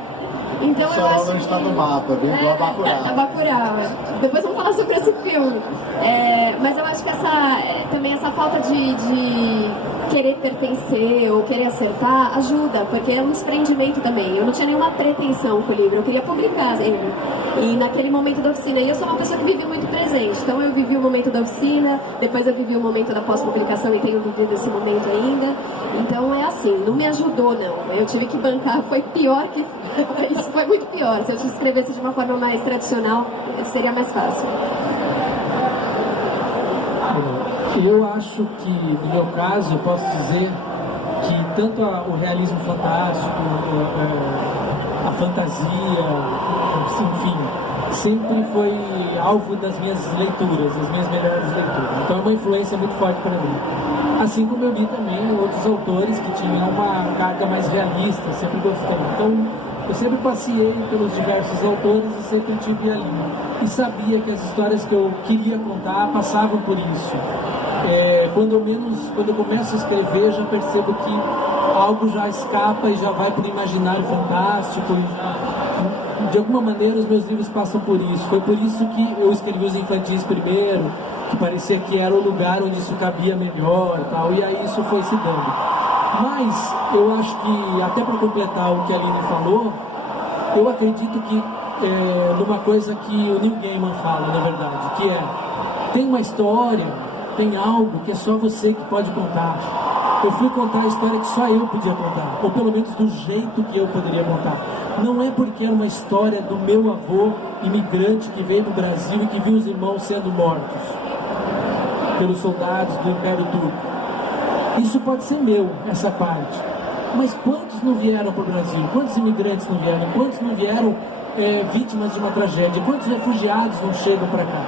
Então eu acho não está no mapa, bem igual a Bacurau. Bacurau. Depois vamos falar sobre esse filme. Mas eu acho que também essa falta de querer pertencer ou querer acertar ajuda, porque é um desprendimento também. Eu não tinha nenhuma pretensão com o livro, eu queria publicar ele. E naquele momento da oficina, e eu sou uma pessoa que vive muito presente, então eu vivi o momento da oficina, depois eu vivi o momento da pós-publicação e tenho vivido esse momento ainda. Então é assim, não me ajudou não, eu tive que bancar, foi pior que... Isso foi muito pior, se eu escrevesse de uma forma mais tradicional, seria mais fácil. Eu acho que, no meu caso, eu posso dizer que tanto o realismo fantástico, a fantasia, enfim, sempre foi alvo das minhas leituras, das minhas melhores leituras. Então é uma influência muito forte para mim. Assim como eu li também outros autores que tinham uma carga mais realista, sempre gostei. Então eu sempre passeei pelos diversos autores e sempre tive ali. E sabia que as histórias que eu queria contar passavam por isso. Quando eu começo a escrever, eu já percebo que algo já escapa e já vai para o imaginário fantástico. E, de alguma maneira, os meus livros passam por isso. Foi por isso que eu escrevi os infantis primeiro, que parecia que era o lugar onde isso cabia melhor, tal, e aí isso foi se dando. Mas eu acho que, até para completar o que a Aline falou, eu acredito que numa coisa que o Neil Gaiman fala, na verdade, que tem uma história, tem algo que é só você que pode contar. Eu fui contar a história que só eu podia contar, ou pelo menos do jeito que eu poderia contar. Não é porque era uma história do meu avô imigrante que veio do Brasil e que viu os irmãos sendo mortos pelos soldados do Império Turco. Isso pode ser meu, essa parte. Mas quantos não vieram para o Brasil? Quantos imigrantes não vieram? Quantos não vieram vítimas de uma tragédia? Quantos refugiados não chegam para cá?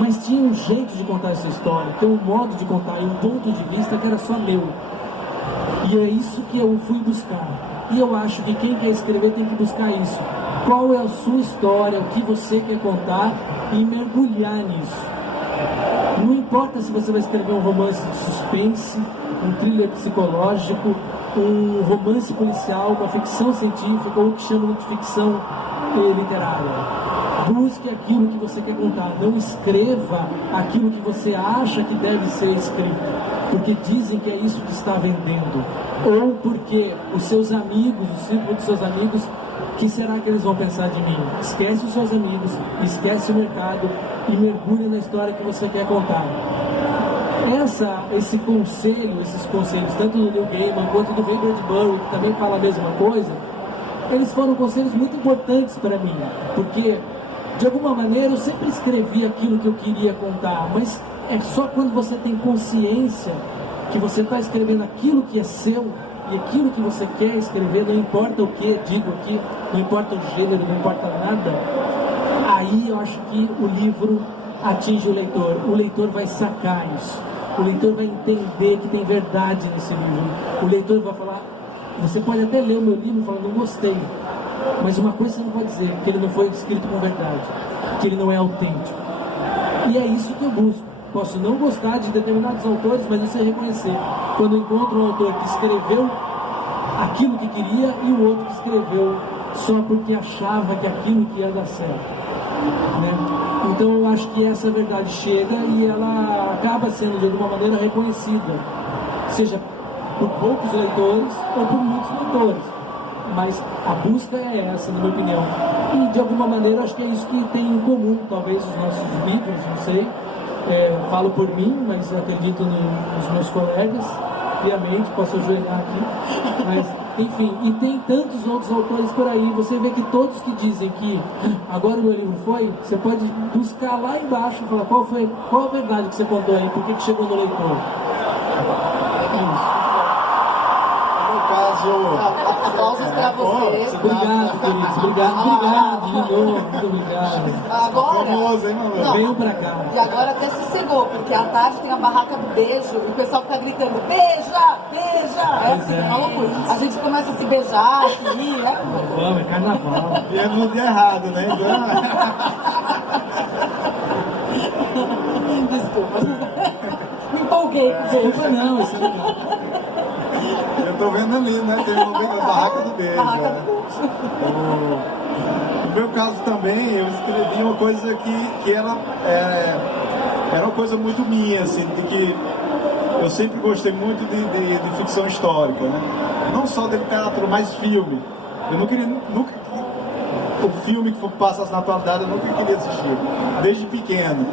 Mas tinha um jeito de contar essa história, tem um modo de contar e um ponto de vista que era só meu. E é isso que eu fui buscar. E eu acho que quem quer escrever tem que buscar isso. Qual é a sua história, o que você quer contar e mergulhar nisso. Não importa se você vai escrever um romance de suspense, um thriller psicológico, um romance policial, uma ficção científica ou o que chamam de ficção literária. Busque aquilo que você quer contar, não escreva aquilo que você acha que deve ser escrito, porque dizem que é isso que está vendendo, ou porque os seus amigos, o círculo de seus amigos, que será que eles vão pensar de mim? Esquece os seus amigos, esquece o mercado e mergulhe na história que você quer contar. Esses conselhos, tanto do Neil Gaiman quanto do Ray Bradbury, que também fala a mesma coisa, eles foram conselhos muito importantes para mim, porque de alguma maneira eu sempre escrevi aquilo que eu queria contar, mas é só quando você tem consciência que você está escrevendo aquilo que é seu, e aquilo que você quer escrever, não importa o que digo aqui, não importa o gênero, não importa nada, aí eu acho que o livro atinge o leitor vai sacar isso, o leitor vai entender que tem verdade nesse livro, o leitor vai falar, você pode até ler o meu livro e falar, não gostei, mas uma coisa você não pode dizer, que ele não foi escrito com verdade, que ele não é autêntico, e é isso que eu busco. Posso não gostar de determinados autores, mas você reconhecer quando eu encontro um autor que escreveu aquilo que queria e o outro que escreveu só porque achava que aquilo que ia dar certo, né? Então eu acho que essa verdade chega e ela acaba sendo de alguma maneira reconhecida, seja por poucos leitores ou por muitos leitores, mas a busca é essa, na minha opinião, e de alguma maneira acho que é isso que tem em comum, talvez, os nossos livros, não sei. Falo por mim, mas acredito nos meus colegas, piamente, posso ajoelhar aqui, mas enfim, e tem tantos outros autores por aí, você vê que todos que dizem que agora o meu livro foi, você pode buscar lá embaixo e falar qual a verdade que você contou aí, por que chegou no leitor. Aplausos para você. Obrigado, queridos. Obrigado, de novo. Muito obrigado. Agora, famoso, hein, Manu? Venham pra cá. E agora até sossegou, porque à tarde tem a barraca do beijo, e o pessoal fica gritando, beija, beija. É assim, é uma loucura. A gente começa a se beijar aqui, Vamos, é carnaval. E é no dia errado, né? Desculpa. Me empolguei com o beijo. Desculpa não, isso é legal. Eu tô vendo ali, né? Tem uma barraca do beijo. Barraca Né? do beijo. No meu caso também, eu escrevi uma coisa que era uma coisa muito minha, assim, de que eu sempre gostei muito de ficção histórica, né? Não só de literatura, mas filme. Eu não queria nunca o filme que passasse na atualidade, eu nunca queria assistir. Desde pequeno.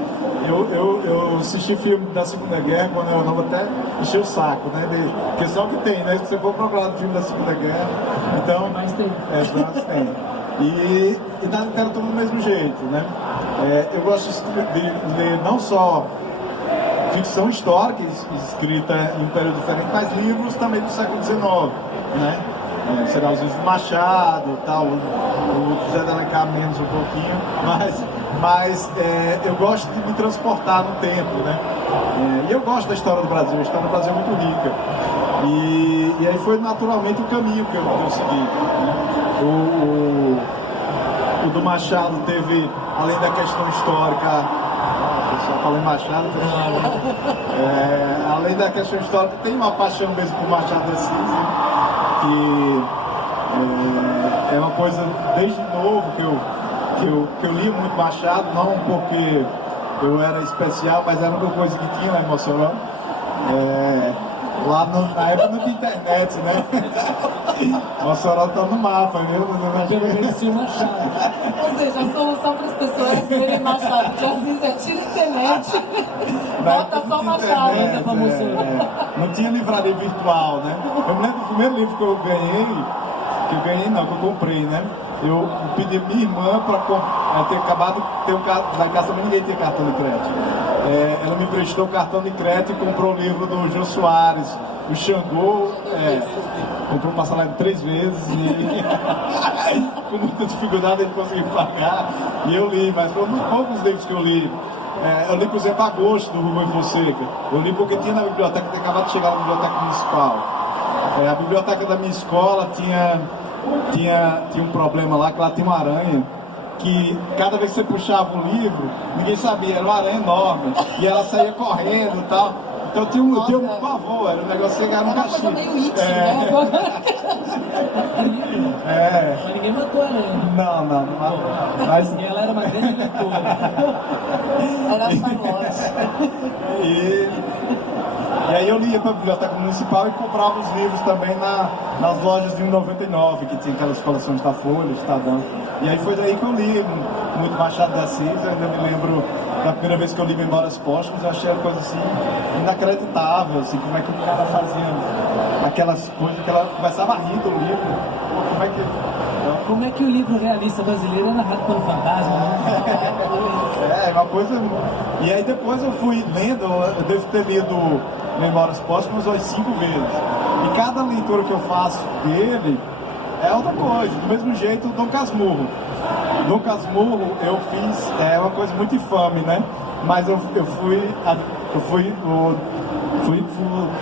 Eu assisti filme da Segunda Guerra, quando eu não até enchi o saco, né? Porque só que tem, né? Se você for procurar o filme da Segunda Guerra, então... Mas tem. Mais tem. E na literatura do mesmo jeito, né? Eu gosto de ler não só ficção histórica, escrita em um período diferente, mas livros também do século XIX, né? Será os livros do Machado, tal, o José de Alencar menos um pouquinho, mas eu gosto de me transportar no tempo, né? E eu gosto da história do Brasil, a história do Brasil é muito rica. E aí foi naturalmente o caminho que eu segui, né? O do Machado teve, além da questão histórica, o pessoal fala em Machado, além da questão histórica, tem uma paixão mesmo por Machado de Assis, que é uma coisa desde novo que eu li muito Machado, não porque eu era especial, mas era uma coisa que tinha lá em Mossoró. Lá na época não tinha internet, né? Mossoró tá no mapa, viu? Pelo menos tinha Machado. Ou seja, a solução para as pessoas verem Machado de Assis é tira a internet, bota só Machado. Não tinha livraria virtual, né? Eu me lembro do primeiro livro que eu comprei, né? Eu pedi a minha irmã para ter acabado de ter um cartão, na casa também ninguém tinha cartão de crédito. Ela me emprestou o cartão de crédito e comprou o livro do Jô Soares, o Xangô, comprou uma passagem 3 vezes e com muita dificuldade ele conseguiu pagar e eu li, mas foi um dos poucos livros que eu li. Eu li, por exemplo, Agosto, do Rubem Fonseca. Eu li porque tinha na biblioteca, tinha acabado de chegar na biblioteca municipal. A biblioteca da minha escola tinha um problema lá, que lá tinha uma aranha, que cada vez que você puxava um livro, ninguém sabia, era uma aranha enorme, e ela saía correndo e tal. Então eu tinha um pavor, era um negócio que era um castigo. Meio it, né? Mas ninguém matou a aranha. Não matou. Mas... E ela era uma grande leitora. Era a Charlotte. E aí eu ia para a biblioteca municipal e comprava os livros também nas lojas de 1,99, que tinha aquelas coleções da Folha, Estadão. E aí foi daí que eu li muito Machado de Assis. Eu ainda me lembro da primeira vez que eu li Memórias Póstumas, eu achei uma coisa assim inacreditável, assim, como é que o cara fazia aquelas coisas que ela começava a rir do livro. Como é que o livro realista brasileiro é narrado pelo fantasma, né? Uma coisa... E aí depois eu fui lendo, eu devo ter lido Memórias Póstumas umas 5 vezes. E cada leitura que eu faço dele é outra coisa. Do mesmo jeito, o Dom Casmurro. Dom Casmurro eu fiz, é uma coisa muito infame, né? Mas eu fui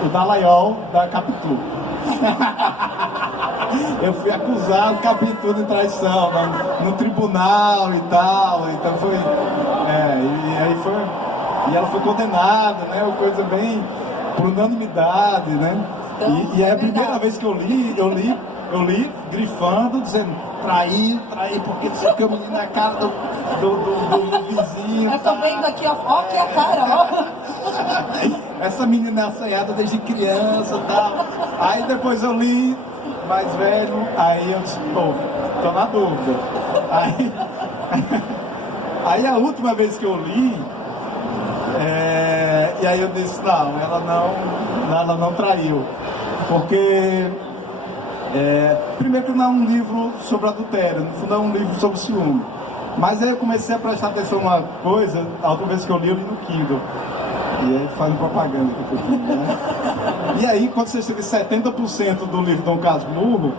o Dallagnol da Capitu. Eu fui acusado Capitu de traição no tribunal e tal. Então foi. E ela foi condenada, né? Uma coisa bem por unanimidade, né? E é a primeira vez que eu li grifando, dizendo trair, porque você fica na cara do vizinho. Eu tô vendo aqui, ó que a cara, ó. Essa menina é assanhada desde criança e tal. Aí depois eu li mais velho, aí eu disse, pô, tô na dúvida. Aí a última vez que eu li, e aí eu disse, não, ela não traiu. Porque primeiro que não é um livro sobre adultério, no fundo é um livro sobre ciúme. Mas aí eu comecei a prestar atenção numa coisa, a última vez que eu li no Kindle. E aí fazendo propaganda aqui um pouquinho, né? E aí, quando você teve 70% do livro Dom Casmurro,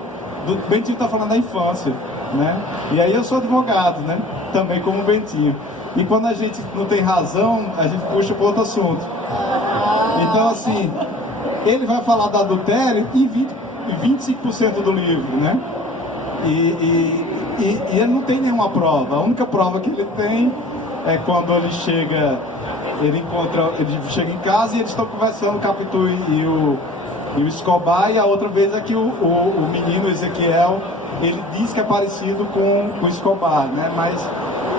o Bentinho está falando da infância, né? E aí eu sou advogado, né? Também como o Bentinho. E quando a gente não tem razão, a gente puxa para outro assunto. Então, assim, ele vai falar do adultério em 25% do livro, né? E ele não tem nenhuma prova. A única prova que ele tem é quando ele chega em casa e eles estão conversando, o Capitu e o Escobar, e a outra vez é que o menino Ezequiel, ele diz que é parecido com o Escobar, né? Mas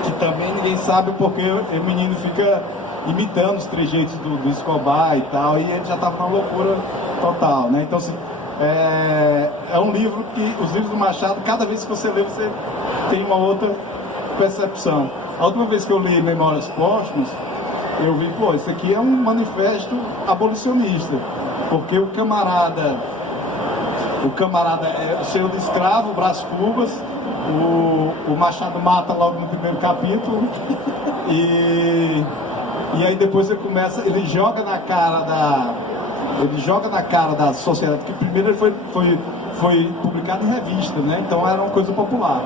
que também ninguém sabe porque o menino fica imitando os trejeitos do Escobar e tal, e ele já estava numa loucura total, né? Então, assim, é um livro que, os livros do Machado, cada vez que você lê, você tem uma outra percepção. A última vez que eu li Memórias Póstumas, eu vi, pô, isso aqui é um manifesto abolicionista, porque o camarada é o senhor do escravo, Brás Cubas, o Machado mata logo no primeiro capítulo, e aí depois ele joga na cara da sociedade, que primeiro ele foi publicado em revista, né? Então era uma coisa popular.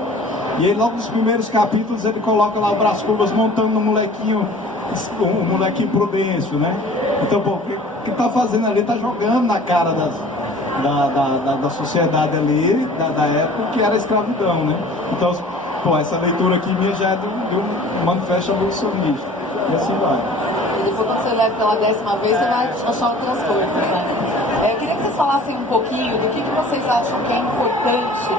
E aí logo nos primeiros capítulos ele coloca lá o Brás Cubas montando um molequinho Prudêncio, né? Então, pô, o que tá fazendo ali? Tá jogando na cara da sociedade ali, da época, que era a escravidão, né? Então, pô, essa leitura aqui minha já é de um manifesto abolicionista. E assim vai. E depois, quando você leva pela 10ª vez, você vai achar outras coisas, né? Eu queria que vocês falassem um pouquinho do que vocês acham que é importante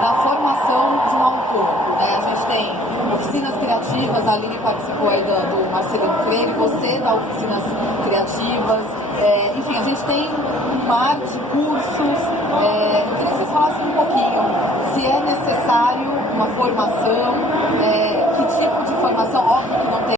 na formação de um autor, né? A gente tem oficinas criativas, a Aline participou aí do Marcelino Freire, você dá oficinas criativas, enfim, a gente tem um mar de cursos. Eu queria que vocês falassem um pouquinho se é necessário uma formação, que tipo de formação, óbvio que não tem